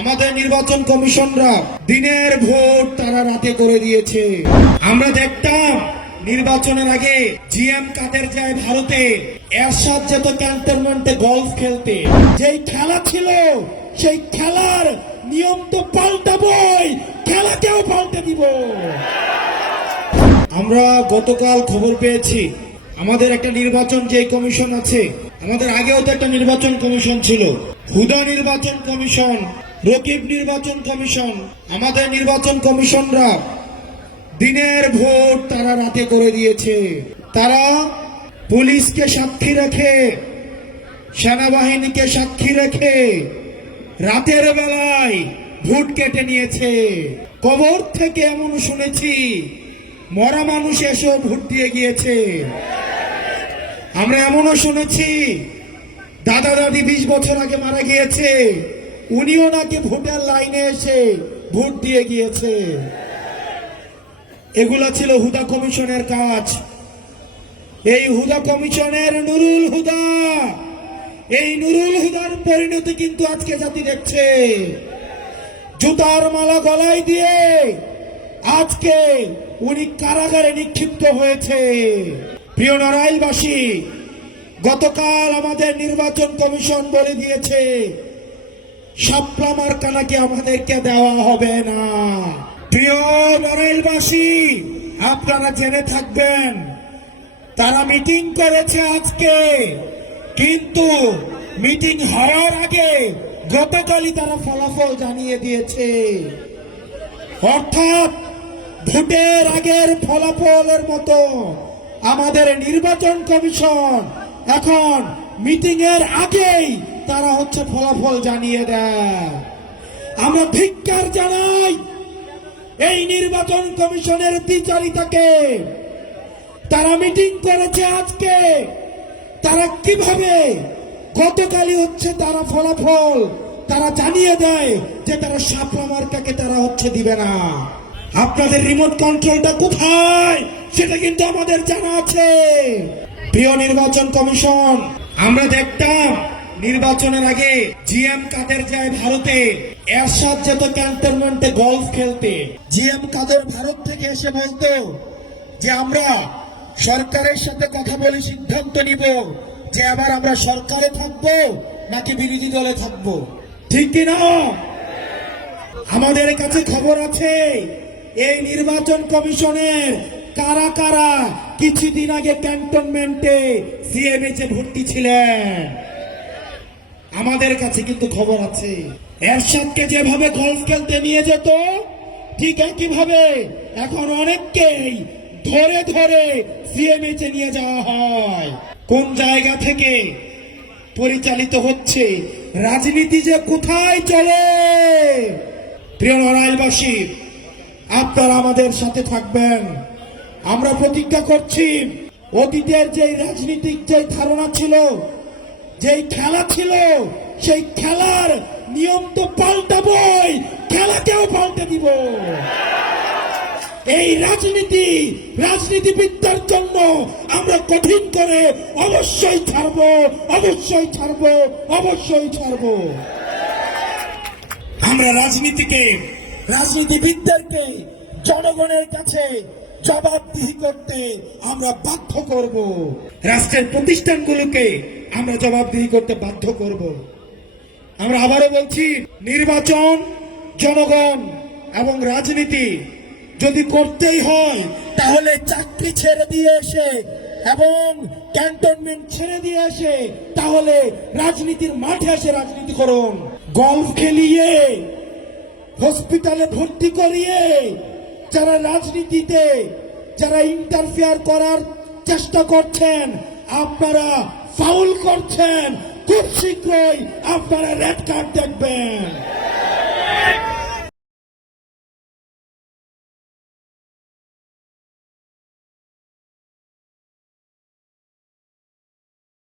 আমাদের নির্বাচন কমিশনরা দিনের ভোট তারা রাতে করে দিয়েছে। আমরা দেখতাম নির্বাচনের আগে জিএম কাদের যায় ভারতে, এরশাদ যেত ক্যান্টনমেন্টে গলফ খেলতে। যেই খেলা ছিল সেই খেলার নিয়ম তো পাল্টাবই, খেলাকেও পাল্টে দিব। আমরা গতকাল খবর পেয়েছি আমাদের একটা নির্বাচন যে কমিশন আছে, আমাদের আগেও তো একটা নির্বাচন কমিশন ছিল, হুদা নির্বাচন কমিশন, রকিব নির্বাচন কমিশন। আমাদের নির্বাচন কমিশনরা দিনের ভোট তারা রাতে করে দিয়েছে। তারা পুলিশকে সাক্ষী রেখে, সেনাবাহিনীকে সাক্ষী রেখে রাতের বেলায় ভোট কেটে নিয়েছে। কবর থেকে এমন শুনেছি মরা মানুষ এসেও ভোট দিয়ে গিয়েছে। আমরা এমনও শুনেছি দাদা দাদি 20 বছর আগে মারা গিয়েছে, উনিও নাকি ভোটের লাইনে এসে ভোট দিয়ে গিয়েছে। এগুলো ছিল হুদা কমিশনের কাজ। এই হুদা কমিশনের নুরুল হুদা, এই নুরুল হুদার পরিণতি কিন্তু আজকে জাতি দেখছে। জুতার মালা গলায় দিয়ে আজকে উনি কারাগারে নিক্ষিপ্ত হয়েছে। প্রিয় নড়াইলবাসী, গতকাল আমাদের নির্বাচন কমিশন বলে দিয়েছে শাপলা মার্কা নাকি আমাদেরকে দেওয়া হবে না। প্রিয় নড়াইলবাসী, আপনারা জেনে থাকবেন তারা মিটিং করেছে আজকে, কিন্তু মিটিং হওয়ার আগে গতকালই তারা ফলাফল জানিয়ে দিয়েছে। অর্থাৎ ভোটের আগের ফলাফলের মতো আমাদের নির্বাচন কমিশন এখন মিটিং এর আগেই তারা ফলাফল জানিয়ে দেয়। আমরা ধিক্কার জানাই এই নির্বাচন কমিশনের দ্বিচারিতাকে। তারা মিটিং করেছে আজকে, তারা কিভাবে গতকালই তারা ফলাফল তারা জানিয়ে দেয় যে তারা শাপলা মার্কাকে তারা দিবে না। আপনাদের রিমোট কন্ট্রোলটা কোথায় সেটা কিন্তু আমাদের জানা আছে। প্রিয় নির্বাচন কমিশন, আমরা দেখতাম নির্বাচনের আগে জিএম কাদের যায় ভারতে, এরশাদ যেত ক্যান্টনমেন্টে গলফ খেলতে। জিএম কাদের ভারত থেকে এসে বলতো যে আমরা সরকারের সাথে কথা বলে সিদ্ধান্ত নিব যে আবার আমরা সরকারে থাকবো নাকি বিরোধী দলে থাকবো, ঠিক কিনা? আমাদের কাছে খবর আছে এই নির্বাচন কমিশনের কারা কারা কিছুদিন আগে ক্যান্টনমেন্টে সিএমএইচে ভর্তি ছিলেন। আমাদের কাছে কিন্তু খবর আছে এরশাদকে যেভাবে গলফ খেলতে নিয়ে যেত ঠিক একইভাবে এখন অনেককেই ধরে ধরে সিএমএইচে নিয়ে যাওয়া হয়। কোন জায়গা থেকে পরিচালিত হচ্ছে রাজনীতি যে কোথায় চলে? প্রিয় নড়াইলবাসী, আপনারা আমাদের সাথে থাকবেন। আমরা প্রতিজ্ঞা করছি অতীতের যে রাজনীতিক যে ধারণা ছিল, যেই খেলা ছিল, সেই খেলার নিয়ম তো পাল্টাবই, খেলাকেও পাল্টে দিব। এই রাজনীতিবিদদের জন্য আমরা কঠিন করে অবশ্যই ছাড়বো, অবশ্যই ছাড়বো, অবশ্যই ছাড়বো। আমরা রাজনীতিবিদদেরকে জনগণের কাছে জবাবদিহি করতে আমরা বাধ্য করব। রাষ্ট্রের প্রতিষ্ঠানগুলোকে আমরা জবাবদিহি করতে বাধ্য করব। আমরা আবারও বলছি, নির্বাচন, জনগণ এবং রাজনীতি যদি করতেই হয় তাহলে চাকরি ছেড়ে দিয়ে এসে এবং ক্যান্টনমেন্ট ছেড়ে দিয়ে এসে তাহলে রাজনীতির মাঠে এসে রাজনীতি করুন। গলফ খেলিয়ে, হসপিটালে ভর্তি করিয়ে যারা রাজনীতিতে যারা ইন্টারফেয়ার করার চেষ্টা করছেন, আপনারা ফাউল করছেন। খুব শীঘ্রই আপনারা রেড কার্ড দেখবেন।